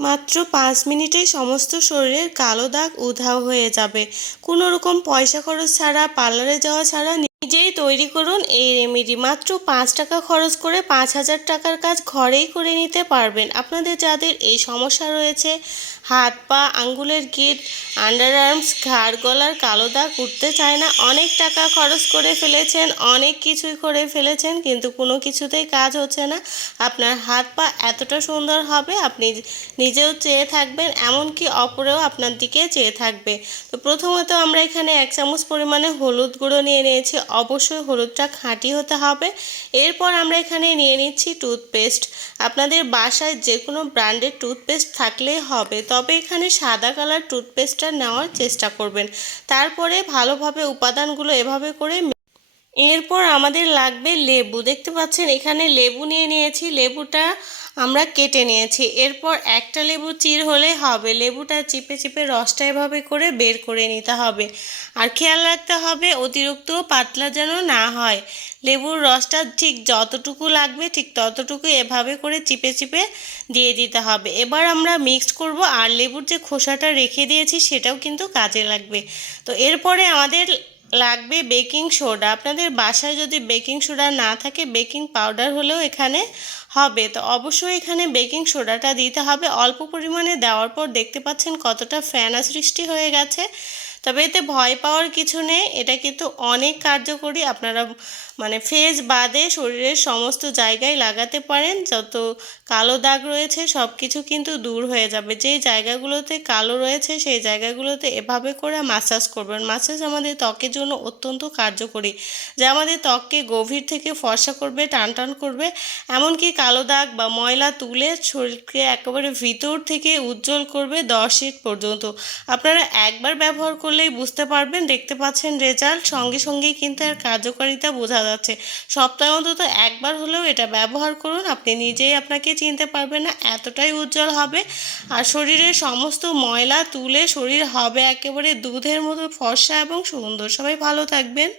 মাত্র পাঁচ মিনিটেই সমস্ত শরীরের কালো দাগ উধাও হয়ে যাবে। কোনো রকম পয়সা খরচ ছাড়া, পার্লারে যাওয়া ছাড়া নিজেই তৈরি করুন, এই রেমেডি মাত্র পাঁচ টাকা খরচ করে পাঁচ হাজার টাকার কাজ ঘরেই করে নিতে পারবেন। আপনাদের যাদের এই সমস্যা রয়েছে, হাত পা, আঙ্গুলের গিট আন্ডার আর্মস ঘাড় গলার কালো দাগ উঠতে চায় না, অনেক টাকা খরচ করে ফেলেছেন, অনেক কিছুই করে ফেলেছেন, কিন্তু কোনো কিছুতেই কাজ হচ্ছে না। আপনার হাত পা এতটা সুন্দর হবে, আপনি নিজেও চেয়ে থাকবেন, এমনকি অপরেও আপনার দিকে চেয়ে থাকবে। তো প্রথমত আমরা এখানে এক চামচ পরিমাণে হলুদ গুঁড়ো নিয়ে নিয়েছি অবশ্যই হলুদটা খাঁটি হতে হবে। এরপর আমরা এখানে নিয়ে নিচ্ছি টুথপেস্ট। আপনাদের বাসায় যে কোনো ব্র্যান্ডের টুথপেস্ট থাকলেই হবে, তবে এখানে সাদা কালার টুথপেস্টটা নেওয়ার চেষ্টা করবেন। তারপরে ভালোভাবে উপাদানগুলো এভাবে করে এরপর আমাদের লাগবে লেবু। দেখতে পাচ্ছেন, এখানে লেবু নিয়ে নিয়েছি। লেবুটা আমরা কেটে নিয়েছি। এরপর একটা লেবু চির হলে হবে। লেবুটা চিপে চিপে রসটা এভাবে করে বের করে নিতে হবে। আর খেয়াল রাখতে হবে, অতিরিক্ত পাতলা যেন না হয়। লেবুর রসটা ঠিক যতটুকু লাগবে, ঠিক ততটুকু এভাবে করে চিপে চিপে দিয়ে দিতে হবে। এবার আমরা মিক্স করব, আর লেবুর যে খোসাটা রেখে দিয়েছি, সেটাও কিন্তু কাজে লাগবে। তো এরপরে আমাদের লাগবে বেকিং সোডা। আপনাদের বাসায় যদি বেকিং সোডা না থাকে, বেকিং পাউডার হলেও এখানে হবে। তো অবশ্যই এখানে বেকিং সোডাটা দিতে হবে। অল্প পরিমাণে দেওয়ার পর দেখতে পাচ্ছেন কতটা ফ্যানা সৃষ্টি হয়ে গেছে। তবে এতে ভয় পাওয়ার কিছু নেই। এটা কিন্তু অনেক কার্যকরী। আপনারা মানে ফেস বাদে শরীরের সমস্ত জায়গায় লাগাতে পারেন। যত কালো দাগ রয়েছে সব কিছু কিন্তু দূর হয়ে যাবে। যেই জায়গাগুলোতে কালো রয়েছে, সেই জায়গাগুলোতে এভাবে করে মাসাজ করবেন। মাসাজ আমাদের ত্বকের জন্য অত্যন্ত কার্যকরী। যা আমাদের ত্বককে গভীর থেকে ফর্সা করবে, টান টান করবে। এমনকি কালো দাগ বা ময়লা তুলে শরীরকে একেবারে ভিতর থেকে উজ্জ্বল করবে দশ ইট পর্যন্ত। আপনারা একবার ব্যবহার করলেই বুঝতে পারবেন, দেখতে পাচ্ছেন রেজাল্ট সঙ্গে সঙ্গেই কিন্তু আর কার্যকারিতা বোঝা যাচ্ছে। সপ্তাহে অন্তত একবার হলেও এটা ব্যবহার করুন, আপনি নিজেই আপনাকে চিনতে পারবেন না, এতটাই উজ্জ্বল হবে। আর শরীরের সমস্ত ময়লা তুলে শরীর হবে একেবারে দুধের মতো ফর্সা এবং সুন্দর। সবাই ভালো থাকবেন।